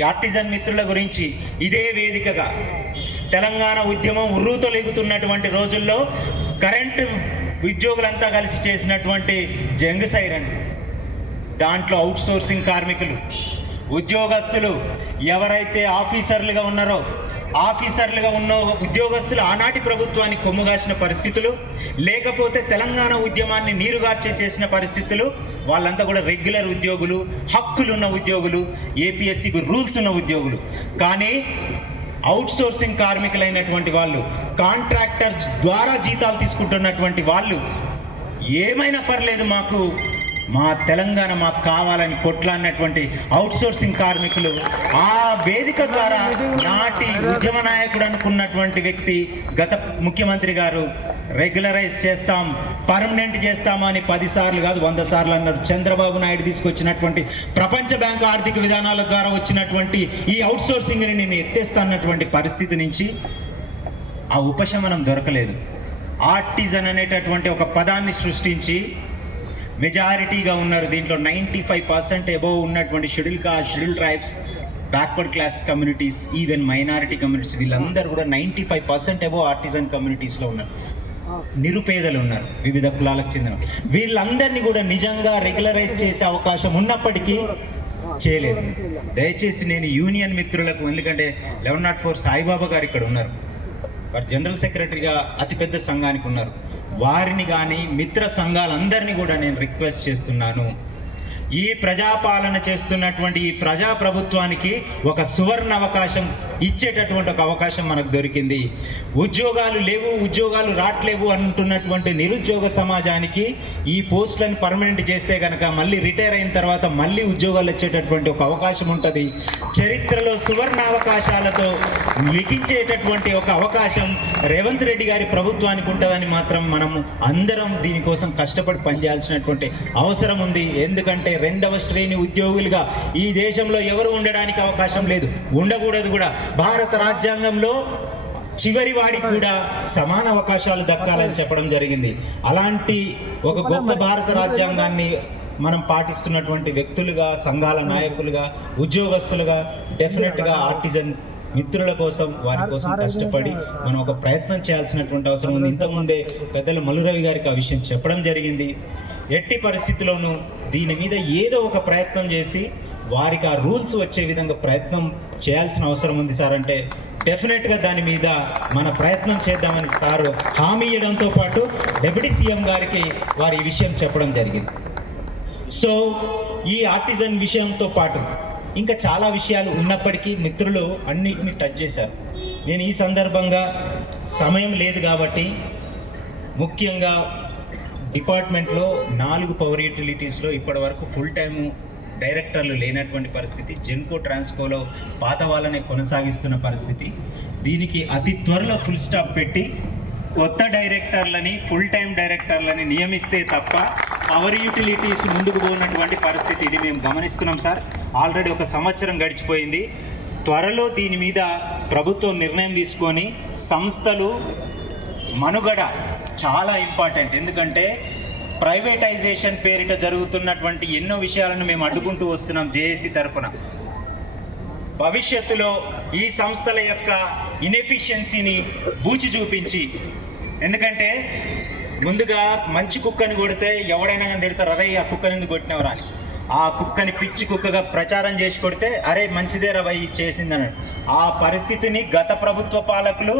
ఈ ఆర్టిజన్ మిత్రుల గురించి ఇదే వేదికగా తెలంగాణ ఉద్యమం ఉర్రూతొలుగుతున్నటువంటి రోజుల్లో కరెంటు ఉద్యోగులంతా కలిసి చేసినటువంటి జంగ్ సైరన్ దాంట్లో అవుట్ సోర్సింగ్ కార్మికులు ఉద్యోగస్తులు ఎవరైతే ఆఫీసర్లుగా ఉన్నారో ఆఫీసర్లుగా ఉన్న ఉద్యోగస్తులు ఆనాటి ప్రభుత్వానికి కొమ్ముగాసిన పరిస్థితులు లేకపోతే తెలంగాణ ఉద్యమాన్ని నీరుగార్చే చేసిన పరిస్థితులు వాళ్ళంతా కూడా రెగ్యులర్ ఉద్యోగులు హక్కులున్న ఉద్యోగులు ఏపీఎస్సీకి రూల్స్ ఉన్న ఉద్యోగులు. కానీ అవుట్సోర్సింగ్ కార్మికులైనటువంటి వాళ్ళు కాంట్రాక్టర్ ద్వారా జీతాలు తీసుకుంటున్నటువంటి వాళ్ళు ఏమైనా పర్లేదు మాకు మా తెలంగాణ మాకు కావాలని కొట్లాడినటువంటి అవుట్సోర్సింగ్ కార్మికులు ఆ వేదిక ద్వారా నాటి ఉద్యమ నాయకుడు అనుకున్నటువంటి వ్యక్తి గత ముఖ్యమంత్రి గారు రెగ్యులరైజ్ చేస్తాం పర్మనెంట్ చేస్తామని పది సార్లు కాదు వంద సార్లు అన్నారు. చంద్రబాబు నాయుడు తీసుకొచ్చినటువంటి ప్రపంచ బ్యాంకు ఆర్థిక విధానాల ద్వారా వచ్చినటువంటి ఈ అవుట్సోర్సింగ్ని నేను ఎత్తేస్తానటువంటి పరిస్థితి నుంచి ఆ ఉపశమనం దొరకలేదు. ఆర్టిజన్ అనేటటువంటి ఒక పదాన్ని సృష్టించి మెజారిటీగా ఉన్నారు. దీంట్లో నైంటీ ఫైవ్ పర్సెంట్ ఎబోవ్ ఉన్నటువంటి షెడ్యూల్ కా schedule tribes backward class communities even minority communities వీళ్ళందరూ కూడా ninety five percent above artisan కమ్యూనిటీస్లో ఉన్నారు. నిరుపేదలు ఉన్నారు వివిధ కులాలకు చెందిన వీళ్ళందరినీ కూడా నిజంగా రెగ్యులరైజ్ చేసే అవకాశం ఉన్నప్పటికీ చేయలేదు. దయచేసి నేను యూనియన్ మిత్రులకు ఎందుకంటే లెవెన్ నాట్ ఫోర్ సాయిబాబా గారు ఇక్కడ ఉన్నారు. వారు జనరల్ సెక్రటరీగా అతిపెద్ద సంఘానికి ఉన్నారు. వారిని కానీ మిత్ర సంఘాలందరినీ కూడా నేను రిక్వెస్ట్ చేస్తున్నాను. ఈ ప్రజాపాలన చేస్తున్నటువంటి ఈ ప్రజా ప్రభుత్వానికి ఒక సువర్ణ అవకాశం ఇచ్చేటటువంటి ఒక అవకాశం మనకు దొరికింది. ఉద్యోగాలు లేవు ఉద్యోగాలు రావట్లేవు అంటున్నటువంటి నిరుద్యోగ సమాజానికి ఈ పోస్టులను పర్మనెంట్ చేస్తే కనుక మళ్ళీ రిటైర్ అయిన తర్వాత మళ్ళీ ఉద్యోగాలు వచ్చేటటువంటి ఒక అవకాశం ఉంటుంది. చరిత్రలో సువర్ణ అవకాశాలతో లిఖించేటటువంటి ఒక అవకాశం రేవంత్ రెడ్డి గారి ప్రభుత్వానికి ఉంటుందని మాత్రం మనం అందరం దీనికోసం కష్టపడి పనిచేయాల్సినటువంటి అవసరం ఉంది. ఎందుకంటే రెండవ శ్రేణి ఉద్యోగులుగా ఈ దేశంలో ఎవరు ఉండడానికి అవకాశం లేదు. ఉండకూడదు కూడా. భారత రాజ్యాంగంలో చివరి వాడికి కూడా సమాన అవకాశాలు దక్కాలని చెప్పడం జరిగింది. అలాంటి ఒక గొప్ప భారత రాజ్యాంగాన్ని మనం పాటిస్తున్నటువంటి వ్యక్తులుగా సంఘాల నాయకులుగా ఉద్యోగస్తులుగా డెఫినెట్గా ఆర్టిజన్ మిత్రుల కోసం వారి కోసం కష్టపడి మనం ఒక ప్రయత్నం చేయాల్సినటువంటి అవసరం ఉంది. ఇంతకుముందే పెద్దలు మల్లురవి గారికి ఆ విషయం చెప్పడం జరిగింది. ఎట్టి పరిస్థితిలోనూ దీని మీద ఏదో ఒక ప్రయత్నం చేసి వారికి ఆ రూల్స్ వచ్చే విధంగా ప్రయత్నం చేయాల్సిన అవసరం ఉంది సార్. అంటే డెఫినెట్గా దాని మీద మన ప్రయత్నం చేద్దామని సారు హామీ ఇవ్వడంతో పాటు డెప్యూటీ సీఎం గారికి వారి ఈ విషయం చెప్పడం జరిగింది. సో ఈ ఆర్టిజన్ విషయంతో పాటు ఇంకా చాలా విషయాలు ఉన్నప్పటికీ మిత్రులు అన్నిటిని టచ్ చేశారు. నేను ఈ సందర్భంగా సమయం లేదు కాబట్టి ముఖ్యంగా డిపార్ట్మెంట్లో నాలుగు పవర్ యూటిలిటీస్లో ఇప్పటి వరకు ఫుల్ టైము డైరెక్టర్లు లేనటువంటి పరిస్థితి జెన్కో ట్రాన్స్కోలో పాత వాళ్ళనే కొనసాగిస్తున్న పరిస్థితి. దీనికి అతి త్వరలో ఫుల్ స్టాప్ పెట్టి కొత్త డైరెక్టర్లని ఫుల్ టైం డైరెక్టర్లని నియమిస్తే తప్ప పవర్ యూటిలిటీస్ ముందుకు పోనటువంటి పరిస్థితి ఇది మేము గమనిస్తున్నాం సార్ ఆల్రెడీ ఒక సంవత్సరం గడిచిపోయింది. త్వరలో దీని మీద ప్రభుత్వం నిర్ణయం తీసుకొని సంస్థలు మనుగడ చాలా ఇంపార్టెంట్ ఎందుకంటే ప్రైవేటైజేషన్ పేరిట జరుగుతున్నటువంటి ఎన్నో విషయాలను మేము అడ్డుకుంటూ వస్తున్నాం జేఏసీ తరఫున భవిష్యత్తులో ఈ సంస్థల యొక్క ఇన్ఎఫిషియన్సీని బూచి చూపించి ఎందుకంటే ముందుగా మంచి కుక్కని కొడితే ఎవడైనా కానీ తిడతారు అరే ఆ కుక్కని ఎందుకు కొట్టినవరా అని. ఆ కుక్కని పిచ్చి కుక్కగా ప్రచారం చేసి కొడితే అరే మంచిదే రవై చేసిందని ఆ పరిస్థితిని గత ప్రభుత్వ పాలకులు